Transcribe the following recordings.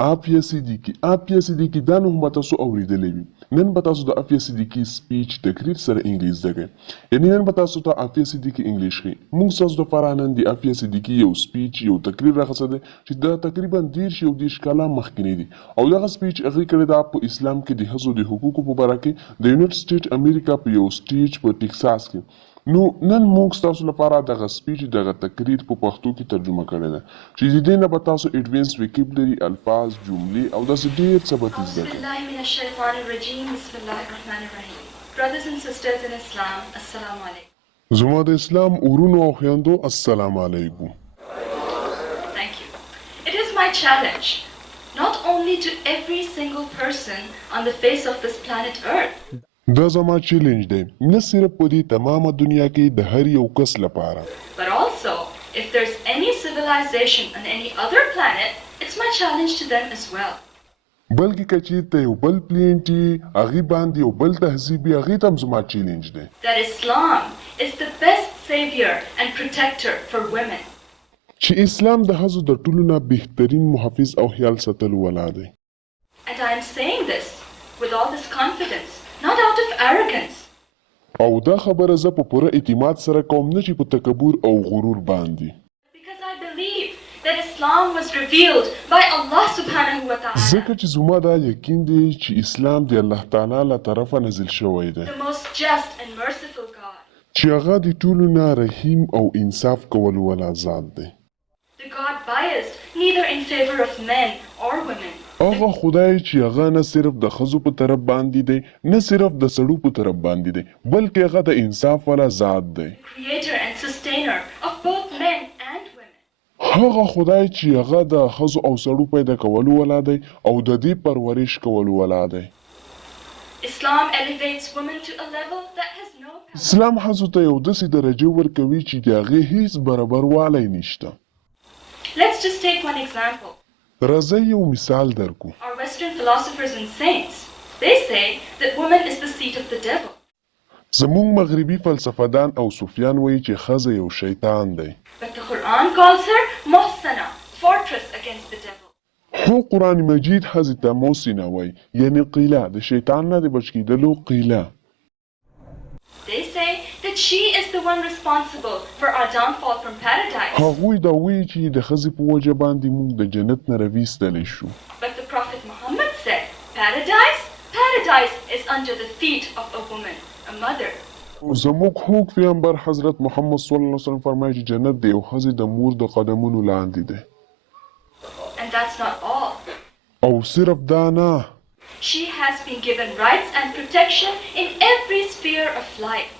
عاپیه صدقی دا نوم به تاسو اوریدلی وي. نن به تاسو د عاپیه صدقی سپیچ تقریر سره انګلیس زده کوئ. یعنې نن به تاسو ته عاپیه صدقی انګلیش ښیي. موږ ستاسو دپاره نن د عاپیه صدقی یو سپیچ یو تقریر راخیستی دی چې دا تقریبا 30 کاله مخکینی دی او دغه سپیچ هغې کړی ده په اسلام کې د ښځو د حقوقو په باره کې د یونایټډ سټیټ امریکا په یو سټیټ په ټیکساس کې. نو نن موږ ستاسو لپاره دغه سپیچ دغه تقریر په پښتو کې ترجمه کړی ده چې د دې نه به تاسو ایډوانس ویکیبلري الفاظ جملې او داسې ډېر څه به زده کړئ. بالله من الشیطان الرجیم بسم الله الرحمن الرحیم. Brothers and sisters in Islam, assalamu alaikum. زما د اسلام ورونو او خویندو السلام علیکم. Thank you. It is my challenge not only to every single person on the face of this planet Earth. دا زما چیلنج دی نه صرف په دې تمامه دنیا کې د هر یو کس لپاره. But also, if there's any civilization on any other planet, it's my challenge to them as well. بلکې که چېرته یو بل پلینټ یي هغې باندې یو بل تهذیب یي هغې ته هم زما چیلنج دی. That Islam is the best savior and protector for women. چې اسلام د ښځو د ټولو نه بهترین محافظ او خیال ساتلو والا دی. And I'm saying this with all this confidence, not out of arrogance. او دا خبره زه په پوره اعتماد سره کوم نه چې په تکبر او غرور باندې. Because I believe that Islam was revealed by Allah subhanahu wa ta'ala. ځکه چې زما دا یقین دی چې اسلام د الله تعالی له طرفه نازل شوی دی. The most just and merciful God. چې هغه د ټولو نه رحیم او انصاف کولو والا ذات دی. The God biased neither in favor of men or women. هغه خدای چې هغه نه صرف د ښځو په طرف باندې دی نه صرف د سړو په طرف باندې دی بلکې هغه د انصاف والا ذات دی. Creator and sustainer of both men and women. هغه خدای چې هغه د ښځو او سړو پیدا کولو والا دی او د دې پرورش کولو والا دی. Islam elevates women to a level that has no power. اسلام ښځو ته یو داسې درجه ورکوي چې د هغې هیڅ برابروالی نشته. Let's just take one example. راځئ یو مثال درکو. Our Western philosophers and saints, they say that woman is the seat of the devil. زمونږ مغربي فلسفه‌دان او صوفیان وایي چې ښځه یو شیطان دی. But the Quran calls her Mohsana, fortress against the devil. خو قرآن مجید ښځې ته محسنه وایي یعنې قیله د شیطان نه د بچ کېدلو قیله. They say that she is the one responsible for our downfall from paradise. هغوی دا وایي چې د ښځې په وجه باندې موږ د جنت نه راویستلی شو. But the Prophet Muhammad said, paradise is under the feet of a woman, a mother. زموږ هوک پیغمبر حضرت محمد صلی الله علیه وسلم فرمایي چې جنت د یو ښځې د مور د قدمونو لاندې دی. And that's not all. او صرف دا نه. She has been given rights and protection in every sphere of life.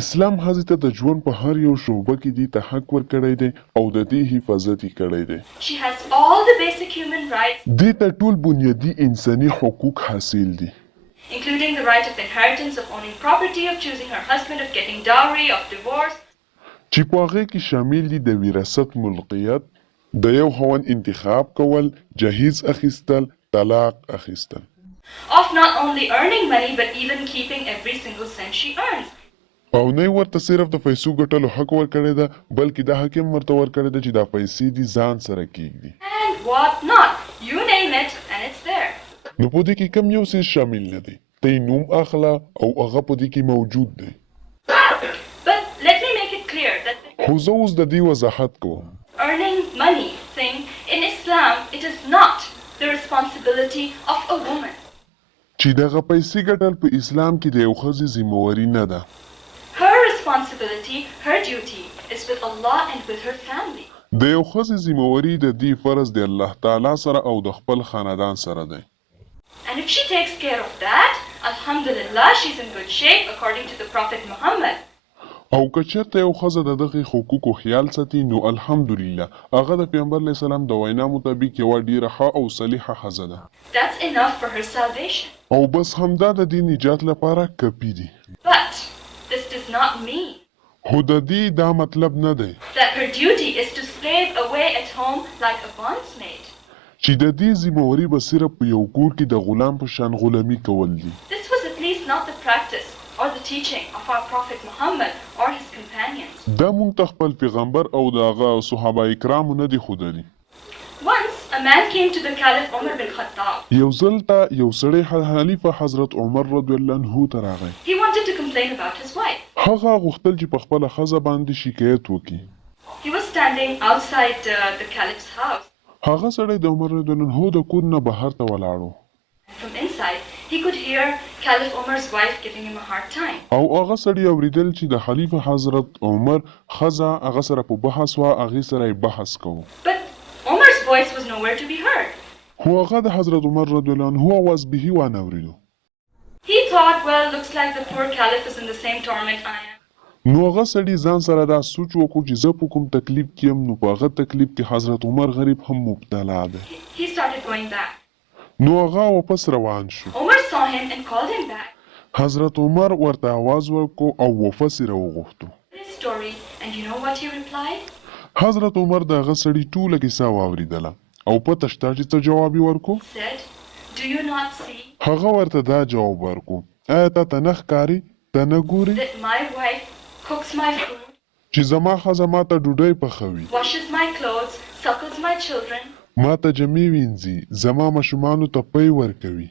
اسلام ښځې ته د ژوند په هر یو شعبه کې دې ته حق ورکړی دی او د دې حفاظت یې کړی دی. She has all the basic human rights, دې ته ټول بنیادي انساني حقوق حاصل دي. including the right of inheritance, of owning property, of choosing her husband, of getting dowry, of divorce. چې په هغې کې شامل دي د وراثت ملکیت، د یو خاوند انتخاب کول، جهیز اخیستل، طلاق اخیستل. Of not only earning money but even keeping every single cent she earns. او نه ورته صرف د پیسو ګټلو حق ورکړی ده بلکې دا حق هم ورته ورکړی ده چې دا پیسې دي ځان سره کیږدي. And what not? You name it and it's there. نو په دې کې کم یو څیز شامل نه دی. ته یې نوم اخله او هغه په دې کې موجود دی. But let me make it clear that the خو زه اوس د دې وضاحت کوم. earning money thing in Islam, it is not the responsibility of a woman. چې دغه پیسې ګټل په اسلام کې د یو ښځې ذمهواري نه ده. Her responsibility, her duty is with Allah and with her family. د یو ښځې ذمهواري د دې فرض د الله تعالی سره او د خپل خاندان سره دی. And if she takes care of that, alhamdulillah, she's in good shape according to the Prophet Muhammad. او که چېرته یو ښځه د دغې حقوقو خیال ساتي نو الحمدلله هغه د پیغمبر علیه السلام د وینا مطابق یوه ډېره ښه او صلیحه ښځه ده. That's enough for her salvation. او بس همدا د دې نجات لپاره کافي دي. But this does not mean خو د دې دا مطلب نه دی that her duty is to slave away at home like a bondsmaid. چې د دې ذمهواري به صرف په یو کور کې د غلام په شان غلامي کول دي. This was at least not the practice or the teaching of our Prophet Muhammad or his companions. دا مونږ ته خپل پیغمبر او د هغه صحابه کرامو نه دي ښودلي. Once a man came to the Caliph Umar bin Khattab. یو ځل ته یو سړی خلیفه حضرت عمر رضی الله عنه ته راغی. He wanted to complain about his wife. هغه غوښتل چې په خپله ښځه باندې شکایت وکړي. He was standing outside the Caliph's house. هغه سړی د عمر رضی الله عنه د کور نه بهر ته ولاړو. From inside, he could hear Caliph Umar's wife giving him a hard time. او هغه سړی اورېدل چې د خلیفه حضرت عمر ښځه هغه سره په بحث وه، هغې سره یې بحث کوو. But Umar's voice was nowhere to be heard. خو هغه د حضرت عمر رضی الله عنه اواز بهي وانه اورېدو. He thought, well, looks like the poor Caliph is in the same torment I am. نو هغه سړي ځان سره دا سوچ وکړو چې زه په کوم تکلیف کې یم، نو په هغه تکلیف کې حضرت عمر غریب هم مبتلا دی. He started going back. نو هغه واپس روان شو. Umar saw him and called him back. حضرت عمر ورته آواز ورکړو او واپس یې راوغوښتو. His story, and you know what he replied? حضرت عمر د هغه سړي ټوله کیسه واورېدله او پته شته چې څه جواب یې ورکړو؟ Said, do you not see هغه ورته دا جواب ورکړو: آیا تا ته نه ښکاري، ته نه ګورې that my wife cooks my food, چې زما ښځه ما ته ډوډۍ پخوي، washes my clothes, suckles my children, ما ته جامې وینځي، زما ماشومانو ته پی ورکوي،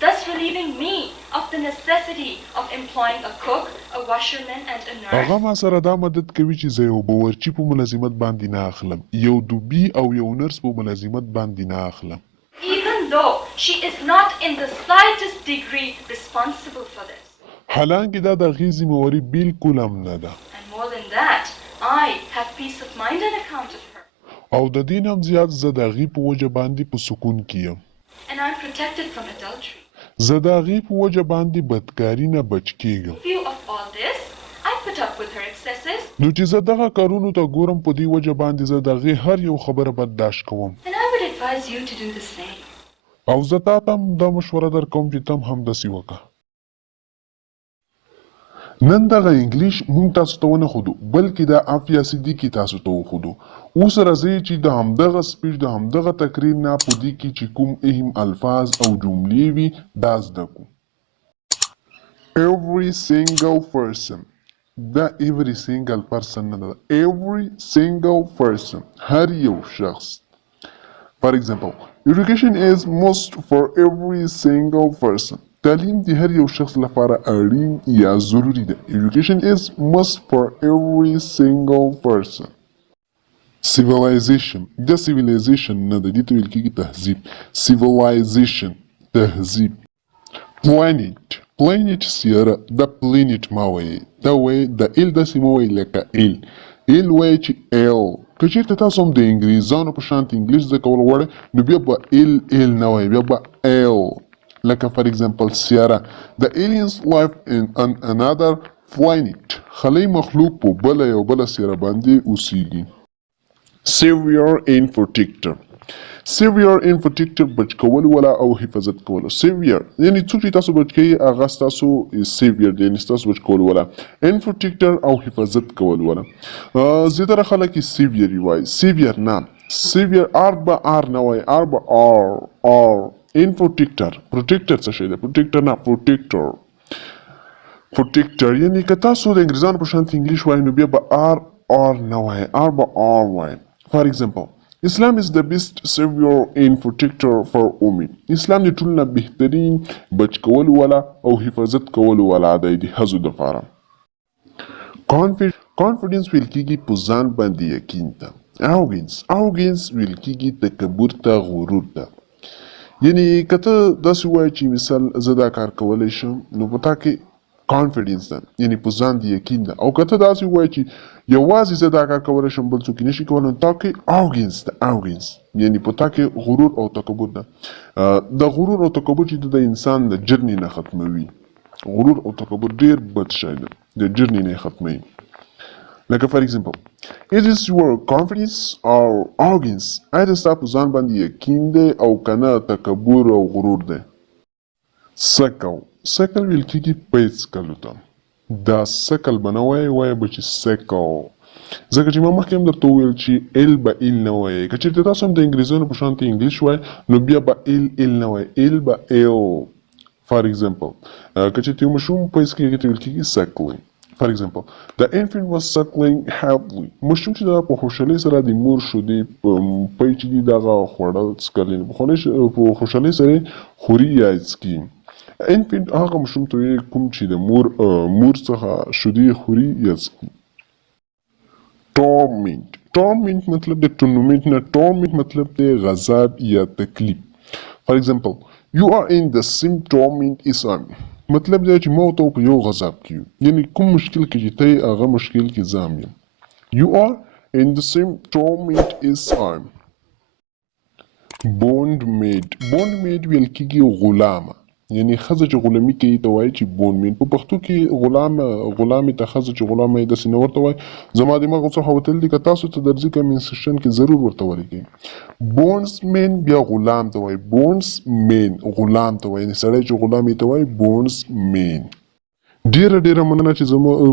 thus relieving me of the necessity of employing a cook, a washerman, and a هغه nurse? ما سره دا مدد کوي چې زه یو باورچي په ملازمت باندې نه اخلم، یو دوبي او یو نرس په ملازمت باندې نه اخلم. Even though she is not in the slightest degree responsible for this. حالانکه دا د هغې ذمهواري بالکل هم نه ده. And more than that, I have peace of mind on account of her. او د دې نه هم زیات زه د هغې په وجه باندې په سکون کې یم. And I'm protected from adultery. زه د هغې په وجه باندې بدکاري نه بچ کېږم. In view of all this, I put up with her excesses, نو چې زه دغه کارونو ته ګورم، په دې وجه باندې زه د هغې هر یو خبره برداشت کوم. and I would advise you to do the same. او زه تا ته هم دا مشوره درکوم چې ته هم همداسې وکړه. نن دغه انګلیش مونږ تاسو ته ونه ښودو، بلکې د عافیه صدیقي تاسو ته وښودو. اوس راځئ چې د همدغه سپیچ د همدغه تقریر نه په دې کې چې کوم اهم الفاظ او جملې وي دا زده کړو. Every single person. دا every single person نه ده، every single person، هر یو شخص. For example, education is must for every single person. تعلیم د هر یو شخص لپاره اړین یا ضروری ده. Education is must for every single person. Civilization. دا civilization نه ده، دې ته ویل کېږي تهذیب. Civilization تهذیب. Planet. Planet سیاره. دا planet ما وایي، دا وایي د ایل داسې مه وایي لکه ایل. ایل وایي چې ایل. که چېرته تاسو هم د انګریزانو په شانتې انګلیش زده کول غواړئ، نو بیا به ایل نه وایي، بیا به ایل. لکه for example سیاره. The aliens live on another planet. خلی مخلوق په بله یو بله سیاره باندې اوسیږي. Savior and protector. Savior and protector بچ کول ولا او حفاظت کول. Savior یعنی څوک چې تاسو بچ کوي هغه ستاسو savior دی، یعنی ستاسو بچ کول ولا. And protector او حفاظت کول ولا. زیاتره خلک یې savior یې وایي. Savior نه. Savior R به R نه وایي، R به R. In protector. Protector څه شی دی؟ Protector نه، protector. Protector یعنی که تاسو د انګریزانو په شانتې انګلیش وایي، نو بیا به R نه وایي، R به R وایي. For example, Islam is the best savior and protector for women. اسلام د ټولو نه بهترین بچ کول والا او حفاظت کول والا دی د ښځو دپاره. Confidence ویل کېږي په ځان باندې یقین ته. Arrogance ویل کېږي تکبر ته، غرور ته. یعنی که ته داسې وایې چې مثال زه دا کار کولی شم، نو په تا کې کانفیډنس ده، یعنی په ځان د یقین ده. او که ته داسې وایې چې یوازې زه دا کار کولی شم بل څوک یې نشي کولی، نو تا کې arrogance ده. arrogance یعنی په تا کې غرور او تکبر ده. د غرور او تکبر چې د انسان د جرنې نه ختموي. غرور او تکبر ډېر بد شی ده، د جرنې نه یې ختموي. لکه for example, it is your confidence or arrogance. آیا د ستا په ځان باندې یقین دی او که نه تکبر او غرور دی. سکل ویل کېږي پیل څکلو ته. دا سکل به نه وایې، وایې به چې سکل. ځکه چې ما مخکې هم درته وویل چې ایل به ایل نه وایې. که چېرته تاسو هم د انګریزانو په شانتې انګلیش وایې، نو بیا به ایل نه وایې، ایل به ایل. For example, که چېرته یو ماشوم پیل څکي، هغې ته ویل کېږي سکلینګ. For example, the infant was suckling happily. ماشوم چې دا په خوشحالۍ سره د مور شیدې پی چې دي دغه خوړل څکل په خوشحالۍ سره خوري یا څکي. infant هغه ماشوم ته وایي کوم چې د مور څخه شیدې خوري یا څکي. torment مطلب د ټورنمنټ نه. torment مطلب د غضب یا تکلیف. For example, you are in the same torment as I am. مطلب دا چې ما او ته په یو غضب کې یو، یعنی کوم مشکل کې چې ته یې هغه مشکل کې زه هم یم. You are in the same torment as I am. bondmaid ویل کېږي غلامه، یعنی ښځه چې غلامي کوي ته وایي چې bondmaid. په پښتو کې غلامې ته ښځه چې غلامه یې داسې نه ورته وایي. زما دماغ څخه وتل دي، که تاسو ته درځي کمنټ سیکشن کې ضرور ورته ولیکئ. bondsman بیا غلام ته وایي. bondsman غلام ته وایي، یعنې سړی چې غلام یې ته وایي bondsman. ډیره مننه چې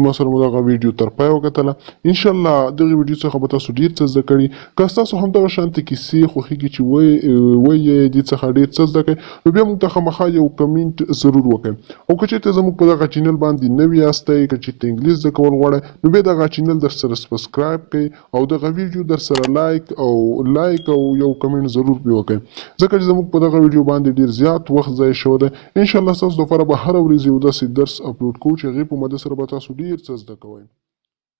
ما سره مو دغه ویډیو تر پای وکتله. انشاءالله دغه ویډیو څخه به تاسو ډیر څه زده کړي. که ستاسو هم دغه شانتې کیسې خوښیږي چې وایي یې دې څخه ډیر څه زده کړئ، نو بیا موږ ته خامخا یو کمنټ ضرور وکړئ. او که چېرته زموږ په دغه چینل باندې نوي یاستئ، که چېرته انګلیس زده کول غواړئ، نو بیا دغه چینل درسره سبسکرایب کړئ او دغه ویډیو درسره لایک او یو کمنټ ضرور پرې وکړئ، ځکه چې زموږ په دغه ویډیو باندې ډیر زیات وخت ضایع شوی دی. انشاءالله ستاسو لپاره به هره ورځ یو داسې درس اپلوډ کوو چې هغې په مدد سره به تاسو ډیر څه زده کوئ.